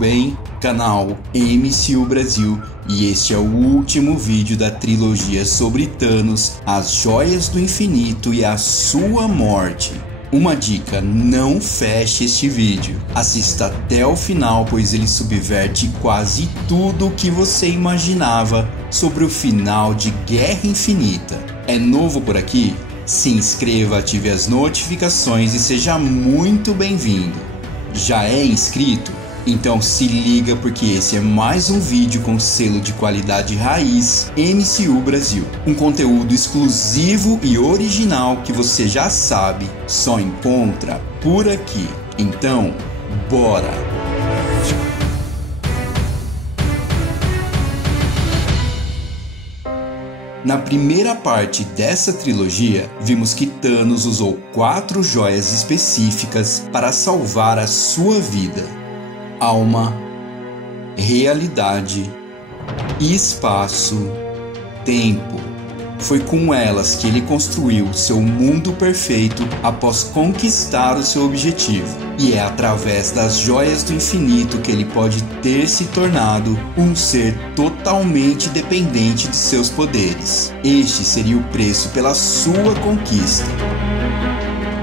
bem? Canal MCU Brasil, e este é o último vídeo da trilogia sobre Thanos, as Joias do Infinito e a sua morte. Uma dica: não feche este vídeo, assista até o final, pois ele subverte quase tudo o que você imaginava sobre o final de Guerra Infinita. É novo por aqui? Se inscreva, ative as notificações e seja muito bem-vindo. Já é inscrito? Então se liga, porque esse é mais um vídeo com selo de qualidade raiz MCU Brasil. Um conteúdo exclusivo e original que você já sabe, só encontra por aqui. Então, bora! Na primeira parte dessa trilogia, vimos que Thanos usou 4 joias específicas para salvar a sua vida: alma, realidade, espaço, tempo. Foi com elas que ele construiu seu mundo perfeito após conquistar o seu objetivo. E é através das joias do infinito que ele pode ter se tornado um ser totalmente dependente de seus poderes. Este seria o preço pela sua conquista.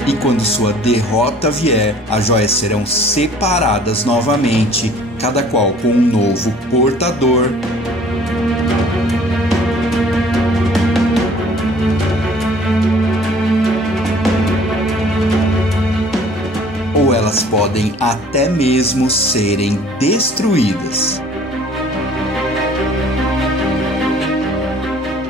E quando sua derrota vier, as joias serão separadas novamente, cada qual com um novo portador. Ou elas podem até mesmo serem destruídas.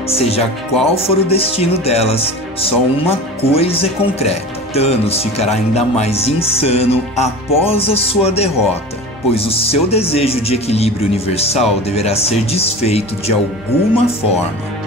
Seja qual for o destino delas, só uma coisa é concreta: Thanos ficará ainda mais insano após a sua derrota, pois o seu desejo de equilíbrio universal deverá ser desfeito de alguma forma.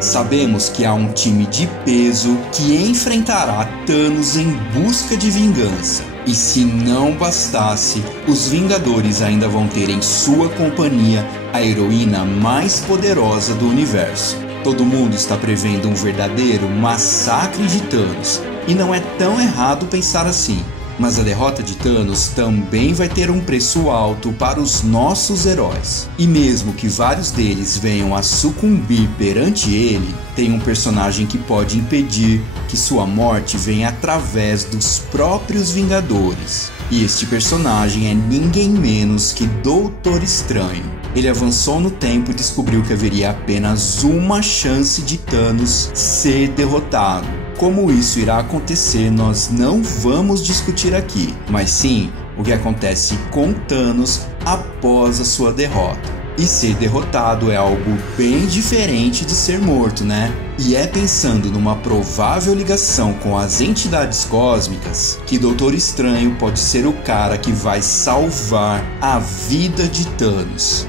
Sabemos que há um time de peso que enfrentará Thanos em busca de vingança. E se não bastasse, os Vingadores ainda vão ter em sua companhia a heroína mais poderosa do universo. Todo mundo está prevendo um verdadeiro massacre de Thanos, e não é tão errado pensar assim. Mas a derrota de Thanos também vai ter um preço alto para os nossos heróis. E mesmo que vários deles venham a sucumbir perante ele, tem um personagem que pode impedir que sua morte venha através dos próprios Vingadores. E este personagem é ninguém menos que Doutor Estranho. Ele avançou no tempo e descobriu que haveria apenas uma chance de Thanos ser derrotado. Como isso irá acontecer, nós não vamos discutir aqui, mas sim o que acontece com Thanos após a sua derrota. E ser derrotado é algo bem diferente de ser morto, né? E é pensando numa provável ligação com as entidades cósmicas que Doutor Estranho pode ser o cara que vai salvar a vida de Thanos.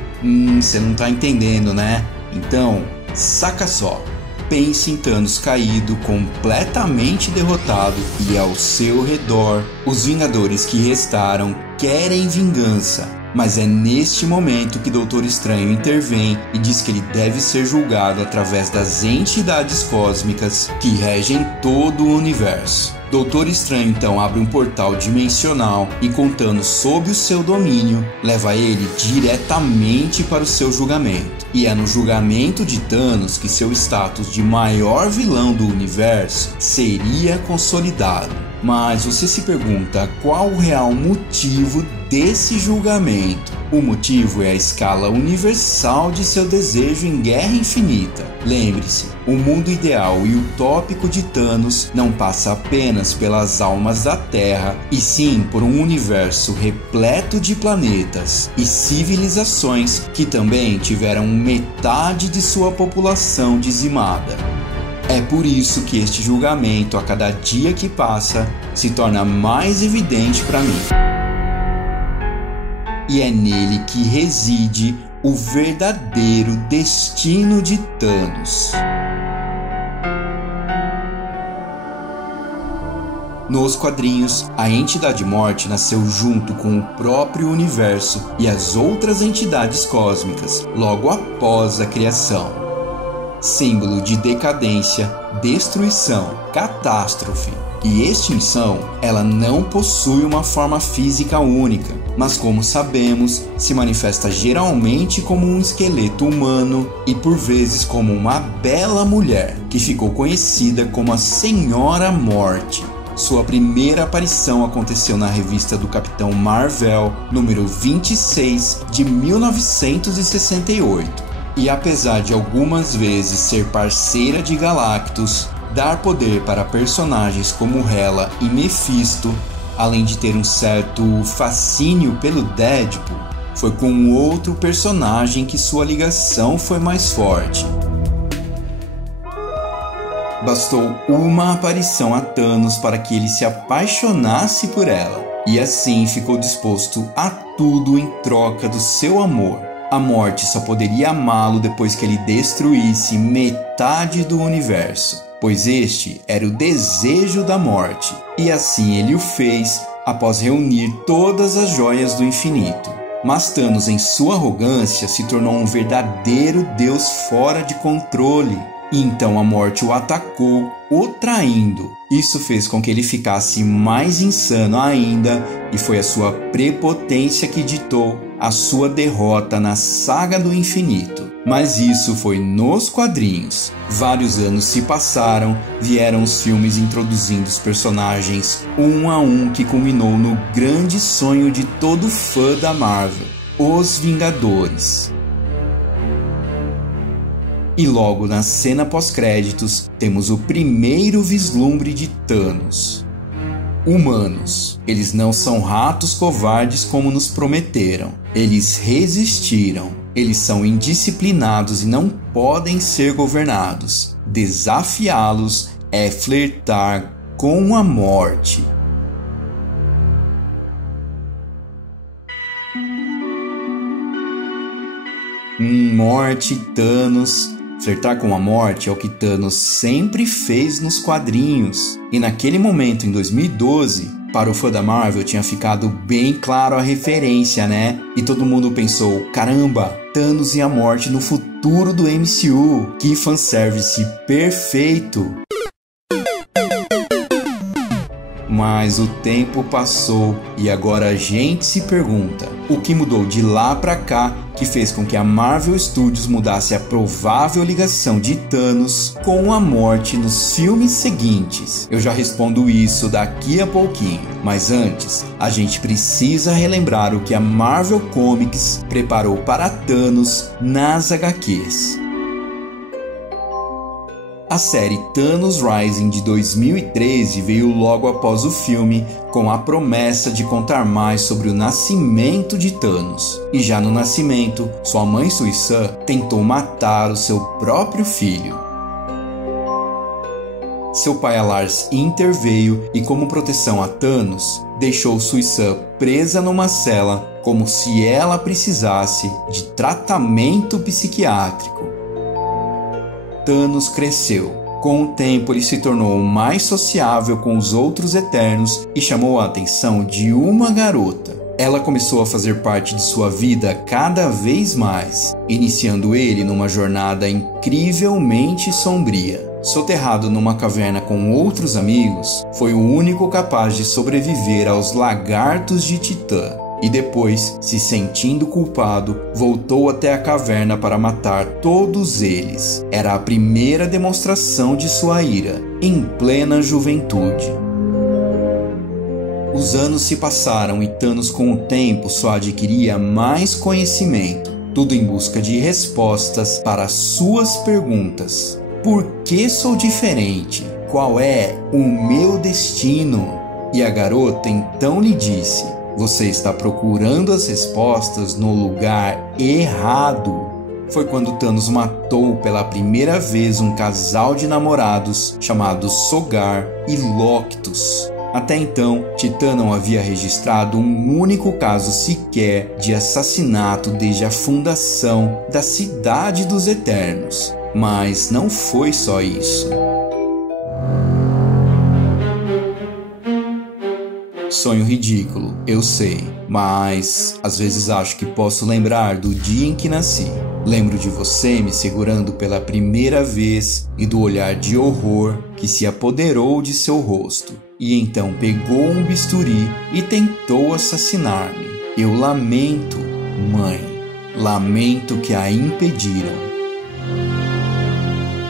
Você não tá entendendo, né? Então, saca só. Pense em Thanos caído, completamente derrotado, e ao seu redor, os Vingadores que restaram querem vingança. Mas é neste momento que Doutor Estranho intervém e diz que ele deve ser julgado através das entidades cósmicas que regem todo o universo. Doutor Estranho então abre um portal dimensional e, com Thanos sob o seu domínio, leva ele diretamente para o seu julgamento. E é no julgamento de Thanos que seu status de maior vilão do universo seria consolidado. Mas você se pergunta qual o real motivo desse julgamento? O motivo é a escala universal de seu desejo em Guerra Infinita. Lembre-se, o mundo ideal e utópico de Thanos não passa apenas pelas almas da Terra, e sim por um universo repleto de planetas e civilizações que também tiveram metade de sua população dizimada. É por isso que este julgamento, a cada dia que passa, se torna mais evidente para mim. E é nele que reside o verdadeiro destino de Thanos. Nos quadrinhos, a Entidade Morte nasceu junto com o próprio universo e as outras entidades cósmicas, logo após a criação. símbolo de decadência, destruição, catástrofe e extinção, ela não possui uma forma física única, mas como sabemos, se manifesta geralmente como um esqueleto humano e por vezes como uma bela mulher, que ficou conhecida como a Senhora Morte. Sua primeira aparição aconteceu na revista do Capitão Marvel, número 26, de 1968. E apesar de algumas vezes ser parceira de Galactus, dar poder para personagens como Hela e Mephisto, além de ter um certo fascínio pelo Deadpool, foi com outro personagem que sua ligação foi mais forte. Bastou uma aparição a Thanos para que ele se apaixonasse por ela, e assim ficou disposto a tudo em troca do seu amor. A Morte só poderia amá-lo depois que ele destruísse metade do universo, pois este era o desejo da Morte, e assim ele o fez após reunir todas as joias do infinito. Mas Thanos, em sua arrogância, se tornou um verdadeiro deus fora de controle. E então a Morte o atacou, o traindo. Isso fez com que ele ficasse mais insano ainda, e foi a sua prepotência que ditou a sua derrota na Saga do Infinito. Mas isso foi nos quadrinhos. Vários anos se passaram, vieram os filmes introduzindo os personagens um a um, que culminou no grande sonho de todo fã da Marvel, os Vingadores. E logo na cena pós-créditos, temos o primeiro vislumbre de Thanos. Humanos, eles não são ratos covardes como nos prometeram. Eles resistiram. Eles são indisciplinados e não podem ser governados. Desafiá-los é flertar com a morte. Morte, Thanos. Flertar com a morte é o que Thanos sempre fez nos quadrinhos. E naquele momento, em 2012, para o fã da Marvel tinha ficado bem claro a referência, né? E todo mundo pensou, caramba, Thanos e a morte no futuro do MCU. Que fanservice perfeito! Mas o tempo passou e agora a gente se pergunta, o que mudou de lá pra cá que fez com que a Marvel Studios mudasse a provável ligação de Thanos com a morte nos filmes seguintes? Eu já respondo isso daqui a pouquinho, mas antes, a gente precisa relembrar o que a Marvel Comics preparou para Thanos nas HQs. A série Thanos Rising de 2013 veio logo após o filme, com a promessa de contar mais sobre o nascimento de Thanos. E já no nascimento, sua mãe Suicide tentou matar o seu próprio filho. Seu pai Lars interveio e, como proteção a Thanos, deixou Suicide presa numa cela como se ela precisasse de tratamento psiquiátrico. Thanos cresceu. Com o tempo, ele se tornou mais sociável com os outros Eternos e chamou a atenção de uma garota. Ela começou a fazer parte de sua vida cada vez mais, iniciando ele numa jornada incrivelmente sombria. Soterrado numa caverna com outros amigos, foi o único capaz de sobreviver aos lagartos de Titã. E depois, se sentindo culpado, voltou até a caverna para matar todos eles. Era a primeira demonstração de sua ira, em plena juventude. Os anos se passaram e Thanos, com o tempo, só adquiria mais conhecimento, tudo em busca de respostas para suas perguntas. Por que sou diferente? Qual é o meu destino? E a garota então lhe disse: você está procurando as respostas no lugar errado. Foi quando Thanos matou pela primeira vez um casal de namorados chamados Sogar e Loctus. Até então, Titã não havia registrado um único caso sequer de assassinato desde a fundação da Cidade dos Eternos. Mas não foi só isso. Sonho ridículo, eu sei, mas às vezes acho que posso lembrar do dia em que nasci. Lembro de você me segurando pela primeira vez e do olhar de horror que se apoderou de seu rosto. E então pegou um bisturi e tentou assassinar-me. Eu lamento, mãe. Lamento que a impediram.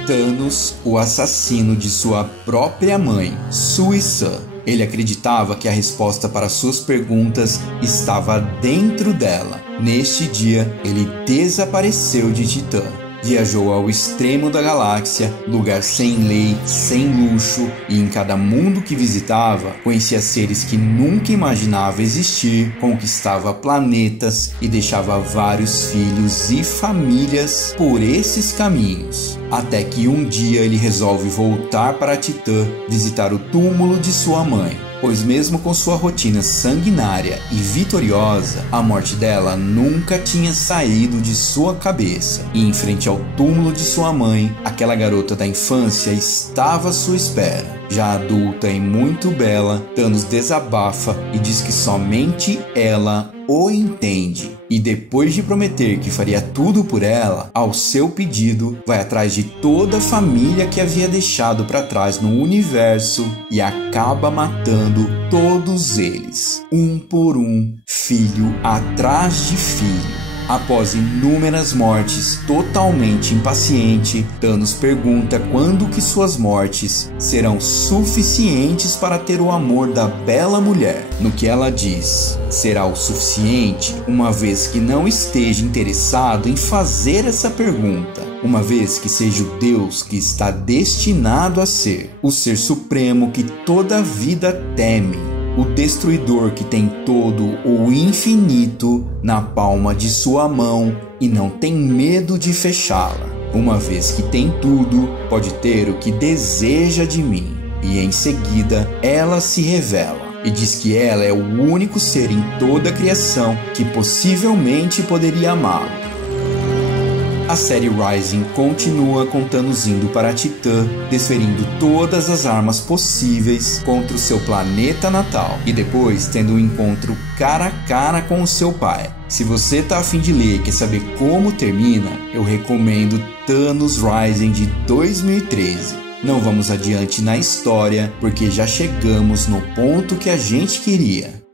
Thanos, o assassino de sua própria mãe, Sui-San. Ele acreditava que a resposta para suas perguntas estava dentro dela. Neste dia, ele desapareceu de Titã. Viajou ao extremo da galáxia, lugar sem lei, sem luxo, e em cada mundo que visitava, conhecia seres que nunca imaginava existir, conquistava planetas e deixava vários filhos e famílias por esses caminhos. Até que um dia ele resolve voltar para Titã, visitar o túmulo de sua mãe. Pois mesmo com sua rotina sanguinária e vitoriosa, a morte dela nunca tinha saído de sua cabeça. E em frente ao túmulo de sua mãe, aquela garota da infância estava à sua espera. Já adulta e muito bela, Thanos desabafa e diz que somente ela o entende. E depois de prometer que faria tudo por ela, ao seu pedido, vai atrás de toda a família que havia deixado para trás no universo e acaba matando todos eles, um por um, filho atrás de filho. Após inúmeras mortes, totalmente impaciente, Thanos pergunta quando que suas mortes serão suficientes para ter o amor da bela mulher. No que ela diz, será o suficiente uma vez que não esteja interessado em fazer essa pergunta, uma vez que seja o Deus que está destinado a ser, o ser supremo que toda a vida teme. O destruidor que tem todo o infinito na palma de sua mão e não tem medo de fechá-la. Uma vez que tem tudo, pode ter o que deseja de mim. E em seguida, ela se revela e diz que ela é o único ser em toda a criação que possivelmente poderia amá-lo. A série Rising continua com Thanos indo para Titã, desferindo todas as armas possíveis contra o seu planeta natal e depois tendo um encontro cara a cara com o seu pai. Se você tá a fim de ler e quer saber como termina, eu recomendo Thanos Rising de 2013. Não vamos adiante na história, porque já chegamos no ponto que a gente queria.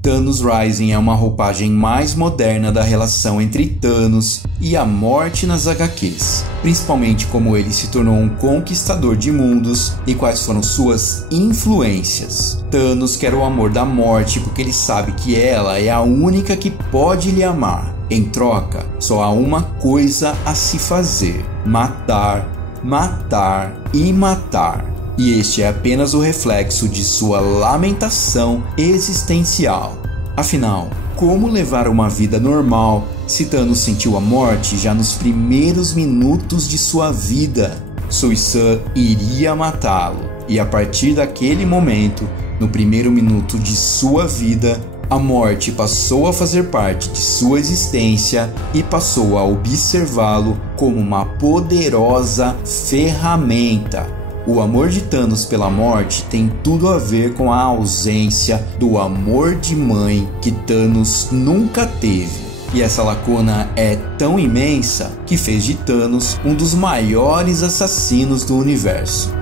Thanos Rising é uma roupagem mais moderna da relação entre Thanos e a morte nas HQs, principalmente como ele se tornou um conquistador de mundos e quais foram suas influências. Thanos quer o amor da morte porque ele sabe que ela é a única que pode lhe amar. Em troca, só há uma coisa a se fazer: matar, matar e matar. E este é apenas o reflexo de sua lamentação existencial. Afinal, como levar uma vida normal se Thanos sentiu a morte já nos primeiros minutos de sua vida? Sui-San iria matá-lo, e a partir daquele momento, no primeiro minuto de sua vida, a morte passou a fazer parte de sua existência e passou a observá-lo como uma poderosa ferramenta. O amor de Thanos pela morte tem tudo a ver com a ausência do amor de mãe que Thanos nunca teve. E essa lacuna é tão imensa que fez de Thanos um dos maiores assassinos do universo.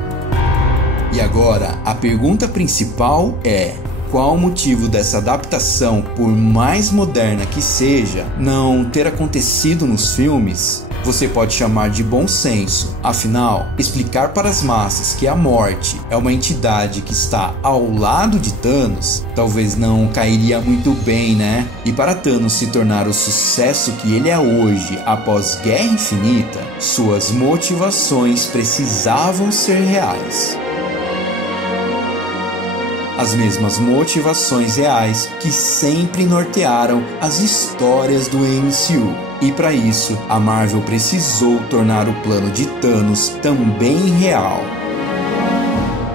E agora, a pergunta principal é: qual o motivo dessa adaptação, por mais moderna que seja, não ter acontecido nos filmes? Você pode chamar de bom senso. Afinal, explicar para as massas que a morte é uma entidade que está ao lado de Thanos talvez não cairia muito bem, né? E para Thanos se tornar o sucesso que ele é hoje após Guerra Infinita, suas motivações precisavam ser reais. As mesmas motivações reais que sempre nortearam as histórias do MCU. E para isso, a Marvel precisou tornar o plano de Thanos também real.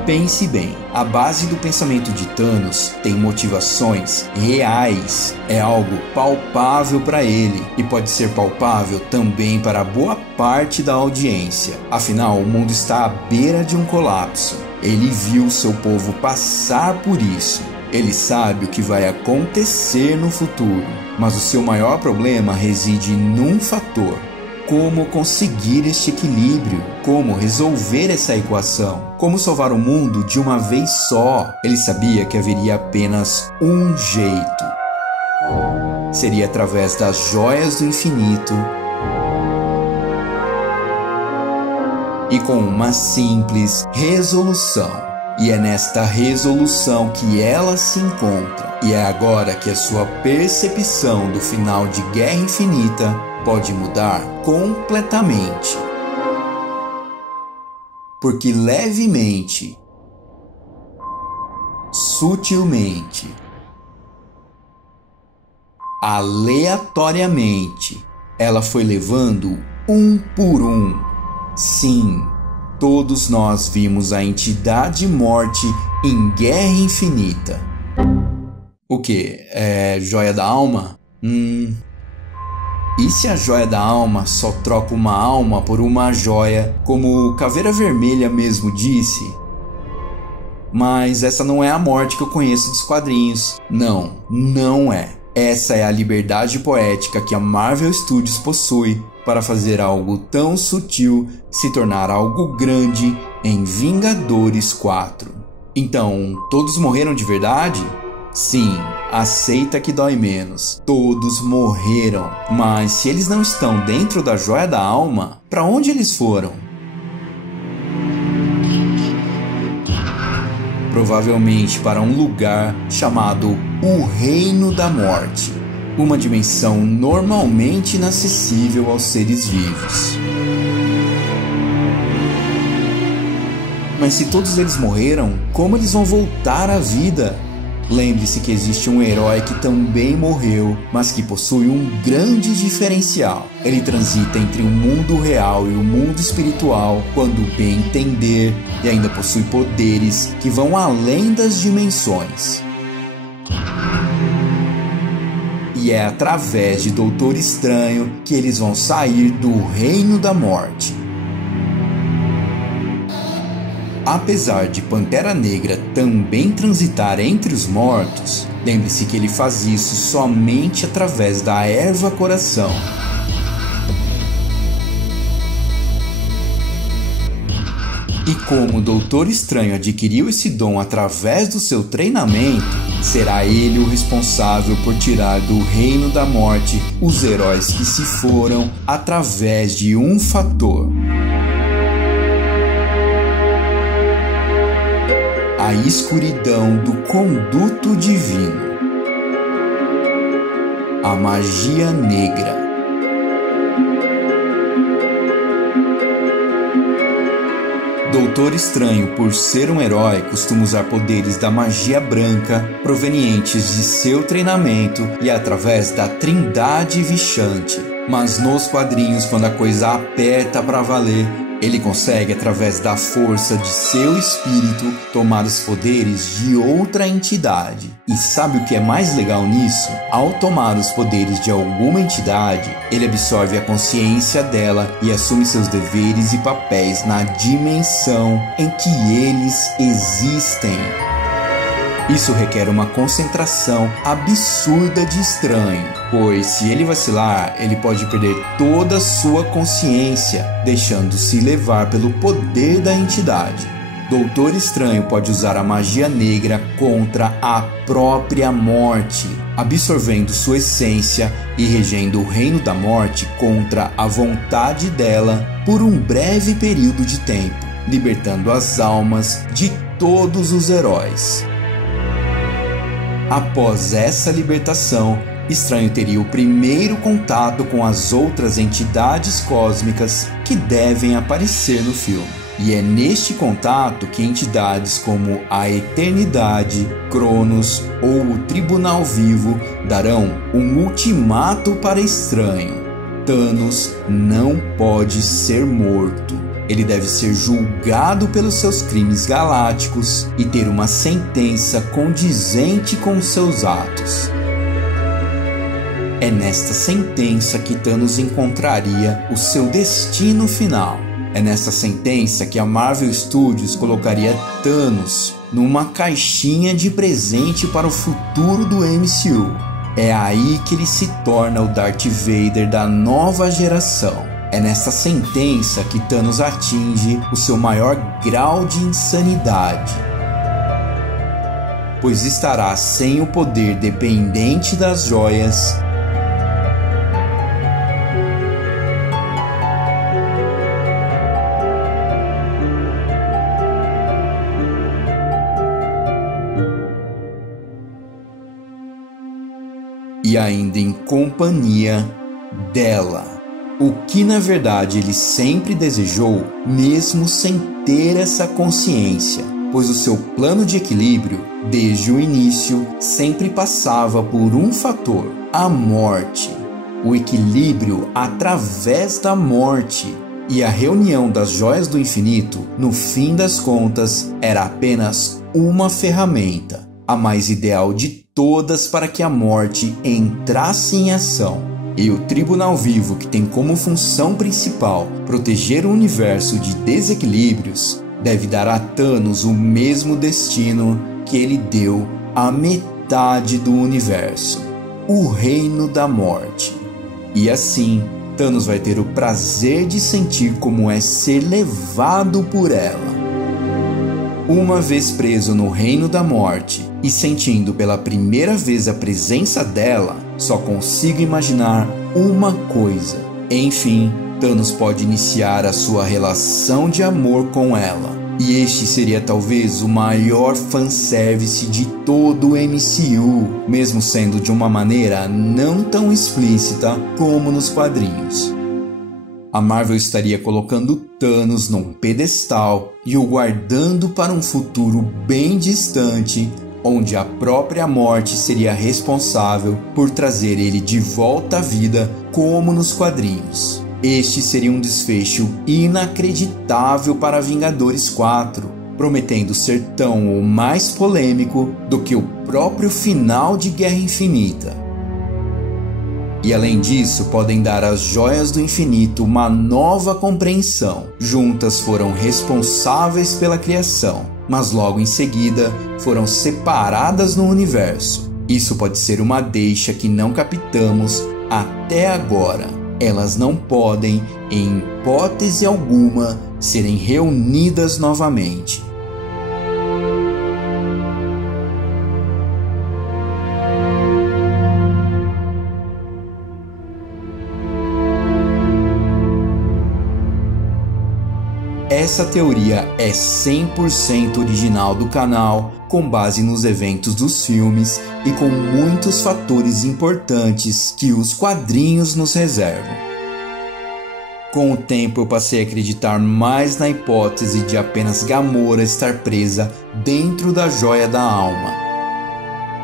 Pense bem, a base do pensamento de Thanos tem motivações reais, é algo palpável para ele e pode ser palpável também para boa parte da audiência. Afinal, o mundo está à beira de um colapso. Ele viu seu povo passar por isso. Ele sabe o que vai acontecer no futuro. Mas o seu maior problema reside num fator: como conseguir este equilíbrio, como resolver essa equação, como salvar o mundo de uma vez só. Ele sabia que haveria apenas um jeito. Seria através das joias do infinito e com uma simples resolução. E é nesta resolução que ela se encontra. E é agora que a sua percepção do final de Guerra Infinita pode mudar completamente. Porque levemente, sutilmente, aleatoriamente, ela foi levando um por um. Sim, todos nós vimos a entidade morte em Guerra Infinita. O que? É joia da alma? E se a joia da alma só troca uma alma por uma joia, como o Caveira Vermelha mesmo disse? Mas essa não é a morte que eu conheço dos quadrinhos. Não, não é. Essa é a liberdade poética que a Marvel Studios possui para fazer algo tão sutil se tornar algo grande em Vingadores 4. Então, todos morreram de verdade? Sim, aceita que dói menos. Todos morreram. Mas se eles não estão dentro da joia da alma, para onde eles foram? Provavelmente para um lugar chamado o Reino da Morte, uma dimensão normalmente inacessível aos seres vivos. Mas se todos eles morreram, como eles vão voltar à vida? Lembre-se que existe um herói que também morreu, mas que possui um grande diferencial. Ele transita entre o mundo real e o mundo espiritual quando bem entender, e ainda possui poderes que vão além das dimensões. E é através de Doutor Estranho que eles vão sair do Reino da Morte. Apesar de Pantera Negra também transitar entre os mortos, lembre-se que ele faz isso somente através da erva coração. E como o Doutor Estranho adquiriu esse dom através do seu treinamento, será ele o responsável por tirar do Reino da Morte os heróis que se foram através de um fator: a escuridão do conduto divino, a magia negra. Doutor Estranho, por ser um herói, costuma usar poderes da magia branca provenientes de seu treinamento e através da Trindade Vichante. Mas nos quadrinhos, quando a coisa aperta pra valer, ele consegue, através da força de seu espírito, tomar os poderes de outra entidade. E sabe o que é mais legal nisso? Ao tomar os poderes de alguma entidade, ele absorve a consciência dela e assume seus deveres e papéis na dimensão em que eles existem. Isso requer uma concentração absurda de Estranho, pois se ele vacilar, ele pode perder toda a sua consciência, deixando-se levar pelo poder da entidade. Doutor Estranho pode usar a magia negra contra a própria morte, absorvendo sua essência e regendo o Reino da Morte contra a vontade dela por um breve período de tempo, libertando as almas de todos os heróis. Após essa libertação, Estranho teria o primeiro contato com as outras entidades cósmicas que devem aparecer no filme. E é neste contato que entidades como a Eternidade, Cronos ou o Tribunal Vivo darão um ultimato para Estranho: Thanos não pode ser morto. Ele deve ser julgado pelos seus crimes galácticos e ter uma sentença condizente com seus atos. É nesta sentença que Thanos encontraria o seu destino final. É nesta sentença que a Marvel Studios colocaria Thanos numa caixinha de presente para o futuro do MCU. É aí que ele se torna o Darth Vader da nova geração. É nessa sentença que Thanos atinge o seu maior grau de insanidade, pois estará sem o poder dependente das joias e ainda em companhia dela. O que na verdade ele sempre desejou, mesmo sem ter essa consciência, pois o seu plano de equilíbrio, desde o início, sempre passava por um fator: a morte. O equilíbrio através da morte. E a reunião das joias do infinito, no fim das contas, era apenas uma ferramenta, a mais ideal de todas para que a morte entrasse em ação. E o Tribunal Vivo, que tem como função principal proteger o universo de desequilíbrios, deve dar a Thanos o mesmo destino que ele deu à metade do universo, o Reino da Morte. E assim, Thanos vai ter o prazer de sentir como é ser levado por ela. Uma vez preso no Reino da Morte e sentindo pela primeira vez a presença dela, só consigo imaginar uma coisa. Enfim, Thanos pode iniciar a sua relação de amor com ela. E este seria talvez o maior fanservice de todo o MCU, mesmo sendo de uma maneira não tão explícita como nos quadrinhos. A Marvel estaria colocando Thanos num pedestal e o guardando para um futuro bem distante, onde a própria morte seria responsável por trazer ele de volta à vida, como nos quadrinhos. Este seria um desfecho inacreditável para Vingadores 4, prometendo ser tão ou mais polêmico do que o próprio final de Guerra Infinita. E além disso, podem dar às joias do infinito uma nova compreensão. Juntas foram responsáveis pela criação, mas logo em seguida foram separadas no universo. Isso pode ser uma deixa que não captamos até agora. Elas não podem, em hipótese alguma, serem reunidas novamente. Essa teoria é 100% original do canal, com base nos eventos dos filmes e com muitos fatores importantes que os quadrinhos nos reservam. Com o tempo eu passei a acreditar mais na hipótese de apenas Gamora estar presa dentro da Joia da Alma.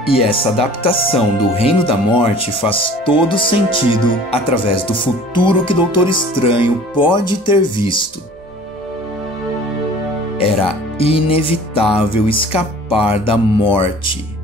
E essa adaptação do Reino da Morte faz todo sentido através do futuro que Doutor Estranho pode ter visto. Era inevitável escapar da morte.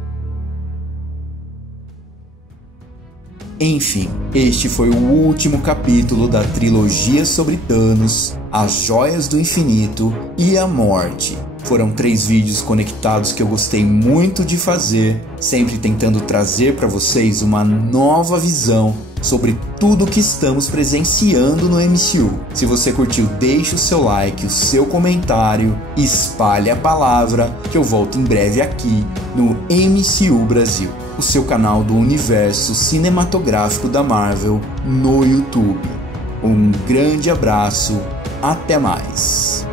Enfim, este foi o último capítulo da trilogia sobre Thanos, as Joias do Infinito e a Morte. Foram 3 vídeos conectados que eu gostei muito de fazer, sempre tentando trazer para vocês uma nova visão sobre tudo que estamos presenciando no MCU. Se você curtiu, deixe o seu like, o seu comentário, espalhe a palavra que eu volto em breve aqui no MCU Brasil, o seu canal do universo cinematográfico da Marvel no YouTube. Um grande abraço, até mais!